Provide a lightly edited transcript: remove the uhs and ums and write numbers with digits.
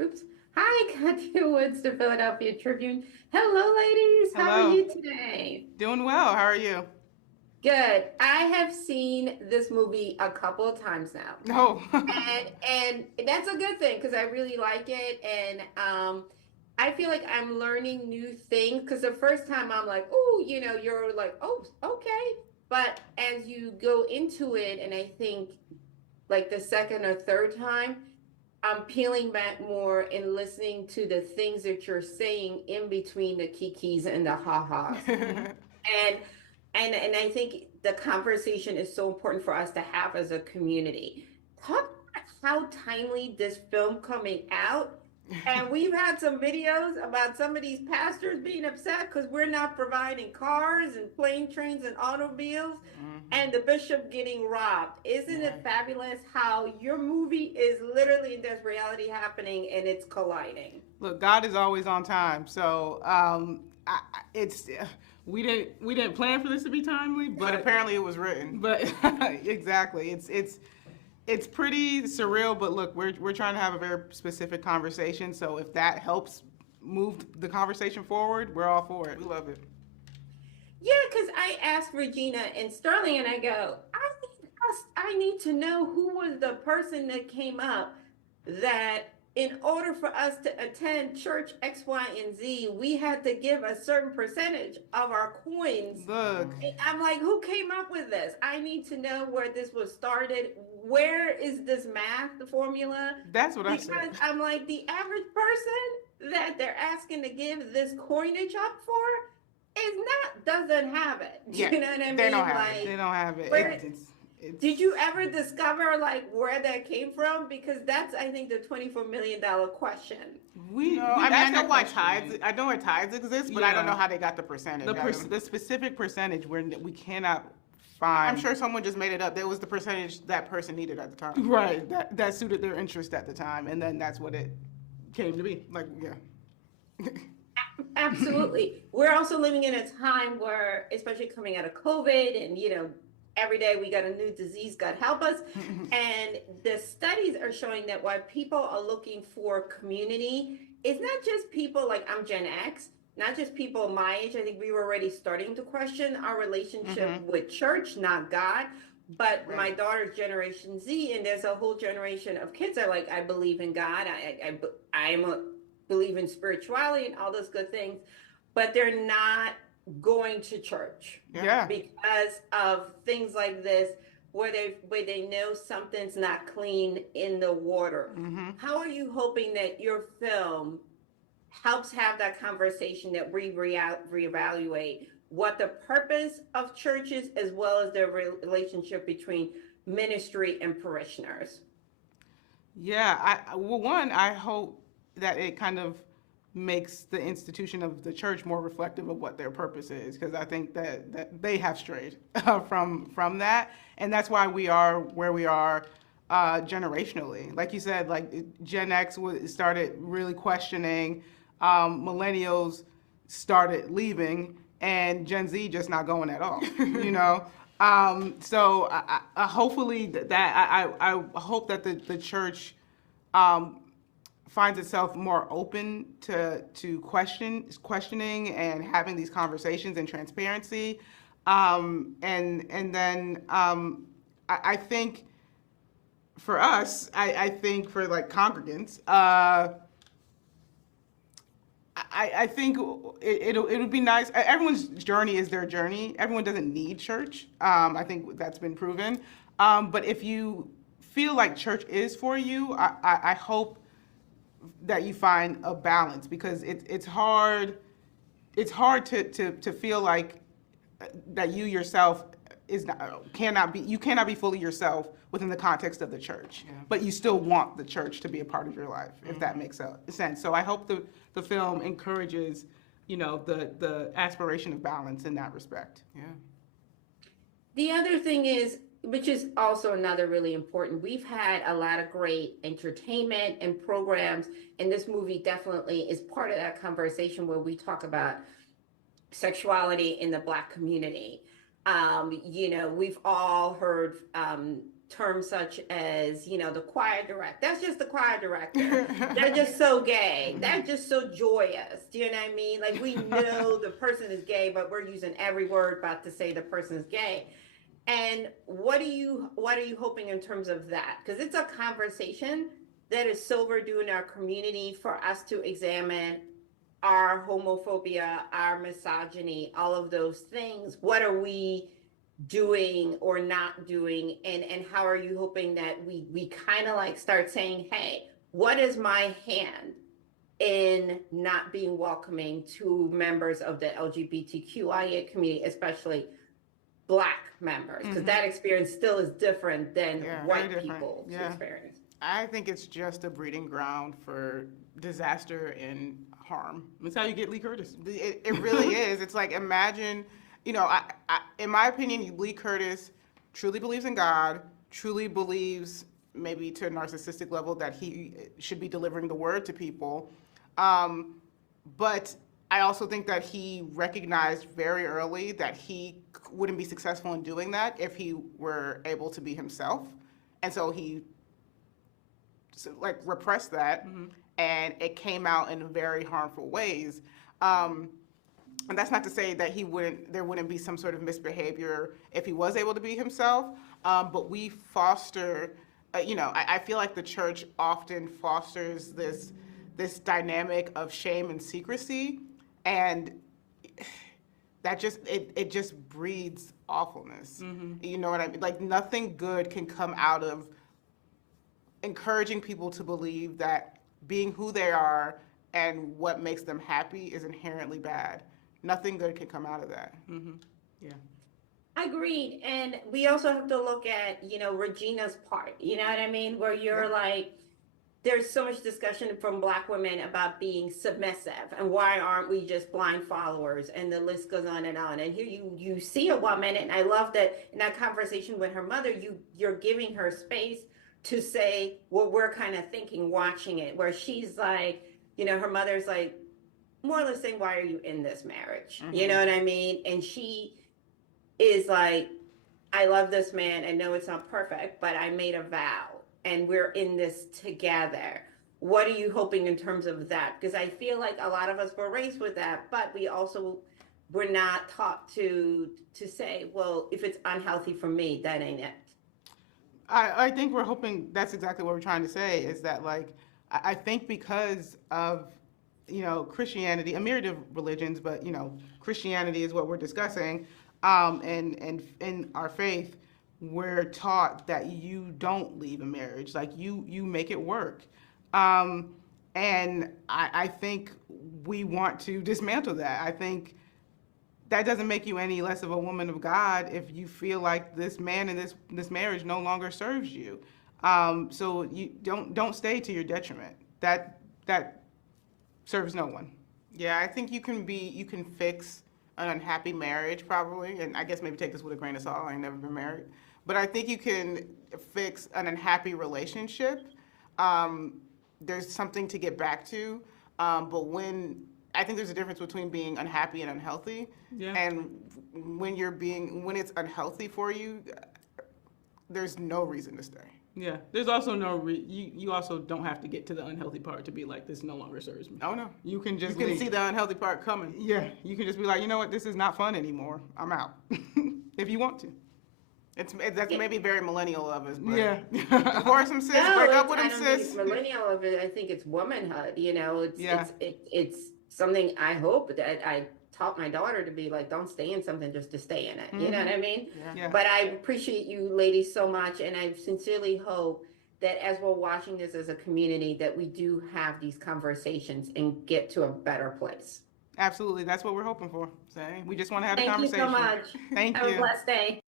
Oops. Hi, Kathia Woods, the Philadelphia Tribune. Hello, ladies. How are Hello. you today? Doing well. How are you? Good. I have seen this movie a couple of times now. Oh. And that's a good thing because I really like it. And I feel like I'm learning new things because the first time I'm like, oh, you're like, oh, okay. But as you go into it, and I think like the second or third time, I'm peeling back more and listening to the things that you're saying in between the kikis and the ha-has. And and I think the conversation is so important for us to have as a community. Talk about how timely this film coming out. And we've had some videos about some of these pastors being upset because we're not providing cars and plane trains and automobiles and the bishop getting robbed. Isn't Yeah. it fabulous how your movie is literally in this reality happening and it's colliding? Look, God is always on time. So it's we didn't plan for this to be timely, but apparently it was written. But exactly, it's pretty surreal. But look, we're trying to have a very specific conversation. So if that helps move the conversation forward, we're all for it. We love it. Yeah, because I asked Regina and Sterling, and I go, I need to know who was the person that came up that in order for us to attend church X, Y, and Z, we had to give a certain percentage of our coins. Look, I'm like, who came up with this? I need to know where this was started. Where is this math, the formula? that's what I Because said. I'm like, the average person that they're asking to give this coinage up for is not doesn't have it. Yeah, You know what I they mean? don't have it. They Like, don't have it. where It's did you ever discover like where that came from? Because that's I think the $24 million question. we. No, We I mean I asked know that why question. tithes. I know where tithes exist, but I don't know Yeah. how they got the percentage. The specific percentage where we cannot I'm find. sure someone just made it up. That was the percentage that person needed at the time. Right, that suited their interest at the time, and then that's what it came to be. Like, yeah. Absolutely. We're also living in a time where, especially coming out of COVID, and every day we got a new disease, God help us. And the studies are showing that why people are looking for community is not just people like I'm Gen X, not just people my age. I think we were already starting to question our relationship with church, not God. But my Right. daughter's Generation Z, and there's a whole generation of kids that are like, I believe in God. I'm a believe in spirituality and all those good things, but they're not going to church Yeah. because of things like this where they know something's not clean in the water. How are you hoping that your film helps have that conversation that we reevaluate what the purpose of churches as well as the relationship between ministry and parishioners? Yeah, well, one, I hope that it kind of makes the institution of the church more reflective of what their purpose is, because I think that they have strayed from that, and that's why we are where we are generationally. Like you said, like Gen X started really questioning, millennials started leaving, and Gen Z just not going at all. You know. So hopefully I hope that the church um, finds itself more open to questioning and having these conversations and transparency, and then I think for us, I think for like congregants. I think it'll be nice. Everyone's journey is their journey. Everyone doesn't need church. I think that's been proven. But if you feel like church is for you, I hope that you find a balance, because it's hard. It's hard to feel like that you yourself cannot be fully yourself within the context of the church, but you still want the church to be a part of your life, if that makes sense. So I hope the film encourages, the aspiration of balance in that respect. Yeah. The other thing is, which is also another really important, we've had a lot of great entertainment and programs, and this movie definitely is part of that conversation where we talk about sexuality in the Black community. We've all heard terms such as, the choir director. That's just the choir director. They're just so gay. They're just so joyous. Do you know what I mean? Like, we know the person is gay, but we're using every word about to say the person is gay. And what are you hoping in terms of that? Because it's a conversation that is so overdue in our community for us to examine our homophobia, our misogyny, all of those things. What are we doing or not doing? And how are you hoping that we kind of like start saying, hey, what is my hand in not being welcoming to members of the LGBTQIA community, especially Black members, because that experience still is different than white people's experience. I think it's just a breeding ground for disaster and harm. That's how you get Lee Curtis. It really is. It's like, imagine, in my opinion, Lee Curtis truly believes in God, truly believes, maybe to a narcissistic level, that he should be delivering the word to people. But I also think that he recognized very early that he wouldn't be successful in doing that if he were able to be himself. And so he repressed that, and it came out in very harmful ways. And that's not to say that there wouldn't be some sort of misbehavior if he was able to be himself. But we foster, I feel like the church often fosters this dynamic of shame and secrecy, and that it just breeds awfulness. You know what I mean? Like, nothing good can come out of encouraging people to believe that being who they are and what makes them happy is inherently bad. Nothing good can come out of that. Yeah. Agreed. And we also have to look at, Regina's part, you know what I mean? Where you're like, there's so much discussion from Black women about being submissive and why aren't we just blind followers, and the list goes on. And here you see a woman, and I love that in that conversation with her mother, you're giving her space to say what we're kind of thinking watching it, where she's like, her mother's like more or less saying, why are you in this marriage? You know what I mean? And she is like, I love this man, and know it's not perfect, but I made a vow and we're in this together. What are you hoping in terms of that? Because I feel like a lot of us were raised with that, but we also were not taught to say, well, if it's unhealthy for me, that ain't it. I think we're hoping that's exactly what we're trying to say, is that, like, I think because of, Christianity, a myriad of religions, but, Christianity is what we're discussing, and in our faith, we're taught that you don't leave a marriage, like you make it work. And I think we want to dismantle that. I think that doesn't make you any less of a woman of God if you feel like this man and this marriage no longer serves you. So you don't stay to your detriment. That serves no one. Yeah, I think you can fix an unhappy marriage probably, and I guess maybe take this with a grain of salt. I ain't never been married, but I think you can fix an unhappy relationship. There's something to get back to, but I think there's a difference between being unhappy and unhealthy. Yeah. And when it's unhealthy for you, there's no reason to stay. Yeah, there's also you also don't have to get to the unhealthy part to be like, this no longer serves me. Oh no, You can see the unhealthy part coming. Yeah. You can just be like, you know what, this is not fun anymore. I'm out. If you want to. That's maybe very millennial of us, but Yeah. divorce him, sis. Break up with him, I don't think sis. it's millennial of it. I think it's womanhood. Yeah. It's something I hope that I taught my daughter to be like, don't stay in something just to stay in it. You know what I mean? Yeah. But I appreciate you ladies so much, and I sincerely hope that as we're watching this as a community, that we do have these conversations and get to a better place. Absolutely. That's what we're hoping for. So we just want to have a Thank you conversation. so much. Thank Have you. a blessed day.